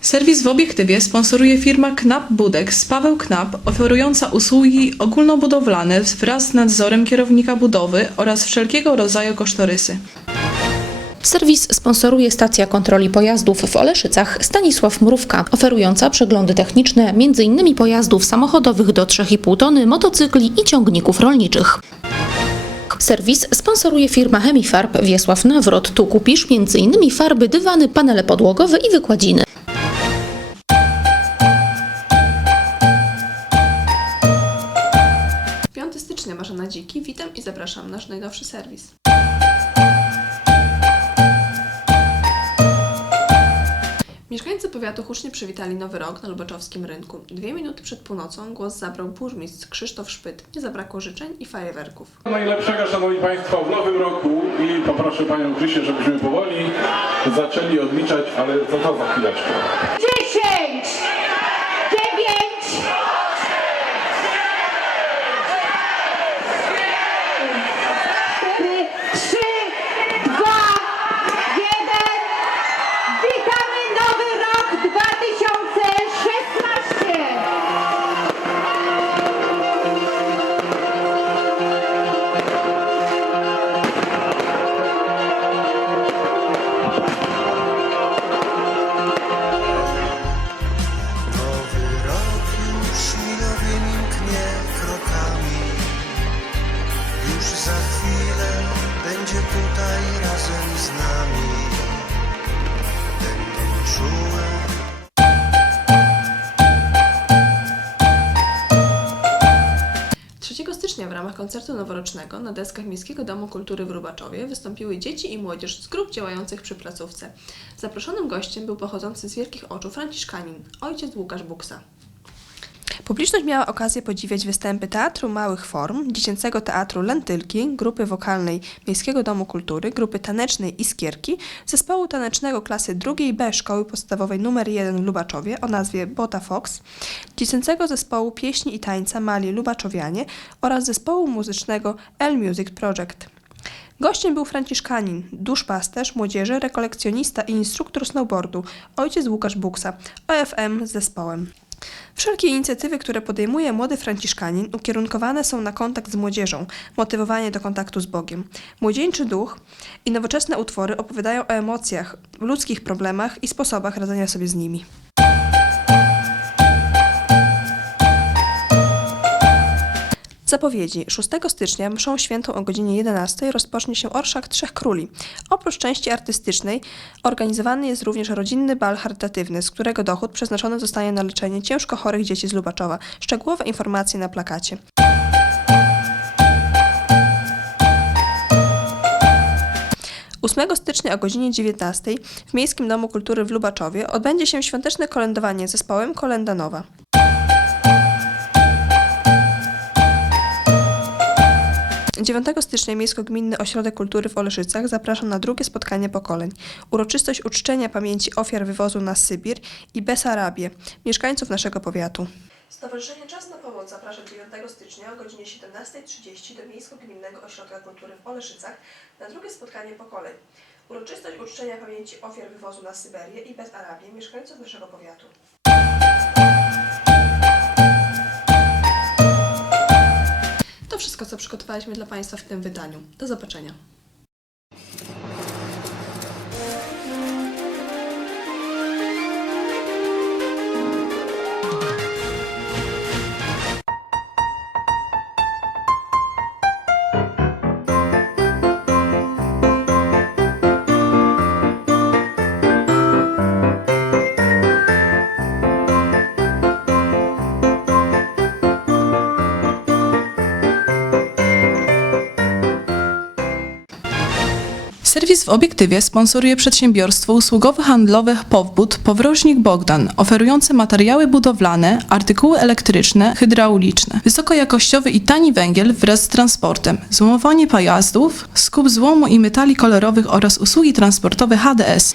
Serwis w obiektywie sponsoruje firma Knap Budex Paweł Knap, oferująca usługi ogólnobudowlane wraz z nadzorem kierownika budowy oraz wszelkiego rodzaju kosztorysy. Serwis sponsoruje stacja kontroli pojazdów w Oleszycach Stanisław Mrówka, oferująca przeglądy techniczne m.in. pojazdów samochodowych do 3,5 tony, motocykli i ciągników rolniczych. Serwis sponsoruje firma Chemifarb Wiesław Nawrot. Tu kupisz m.in. farby, dywany, panele podłogowe i wykładziny. Witam i zapraszam na nasz najnowszy serwis. Mieszkańcy powiatu hucznie przywitali Nowy Rok na Lubaczowskim Rynku. Dwie minuty przed północą głos zabrał burmistrz Krzysztof Szpyt. Nie zabrakło życzeń i fajerwerków. Najlepszego, Szanowni Państwo, w nowym roku i poproszę Panią Krzysię, żebyśmy powoli zaczęli odliczać, ale to, to za chwileczkę. Już za chwilę będzie tutaj razem z nami Będą czułe 3 stycznia w ramach koncertu noworocznego na deskach Miejskiego Domu Kultury w Rubaczowie wystąpiły dzieci i młodzież z grup działających przy placówce. Zaproszonym gościem był pochodzący z Wielkich Oczu Franciszkanin, ojciec Łukasz Buksa. Publiczność miała okazję podziwiać występy Teatru Małych Form, Dziecięcego Teatru Lentylki, grupy wokalnej Miejskiego Domu Kultury, grupy tanecznej Iskierki, zespołu tanecznego klasy drugiej B Szkoły Podstawowej nr 1 w Lubaczowie o nazwie Bota Fox, dziecięcego zespołu pieśni i tańca Mali Lubaczowianie oraz zespołu muzycznego L Music Project. Gościem był Franciszkanin, duszpasterz młodzieży, rekolekcjonista i instruktor snowboardu, ojciec Łukasz Buksa, OFM z zespołem. Wszelkie inicjatywy, które podejmuje młody Franciszkanin, ukierunkowane są na kontakt z młodzieżą, motywowanie do kontaktu z Bogiem. Młodzieńczy duch i nowoczesne utwory opowiadają o emocjach, ludzkich problemach i sposobach radzenia sobie z nimi. Zapowiedzi. 6 stycznia mszą świętą o godzinie 11 rozpocznie się Orszak Trzech Króli. Oprócz części artystycznej organizowany jest również rodzinny bal charytatywny, z którego dochód przeznaczony zostanie na leczenie ciężko chorych dzieci z Lubaczowa. Szczegółowe informacje na plakacie. Ósmego stycznia o godzinie 19 w Miejskim Domu Kultury w Lubaczowie odbędzie się świąteczne kolędowanie zespołem Kolenda 9 stycznia Miejsko-Gminny Ośrodek Kultury w Oleszycach zaprasza na drugie spotkanie pokoleń. Uroczystość uczczenia pamięci ofiar wywozu na Sybir i Besarabię, mieszkańców naszego powiatu. Stowarzyszenie Czas na Pomoc zaprasza 9 stycznia o godzinie 17.30 do Miejsko-Gminnego Ośrodka Kultury w Oleszycach na drugie spotkanie pokoleń. Uroczystość uczczenia pamięci ofiar wywozu na Syberię i Besarabię, mieszkańców naszego powiatu. Wszystko, co przygotowaliśmy dla Państwa w tym wydaniu. Do zobaczenia. Serwis w obiektywie sponsoruje przedsiębiorstwo usługowo-handlowe Powbud Powroźnik Bogdan, oferujące materiały budowlane, artykuły elektryczne, hydrauliczne, wysokojakościowy i tani węgiel wraz z transportem, złomowanie pojazdów, skup złomu i metali kolorowych oraz usługi transportowe HDS.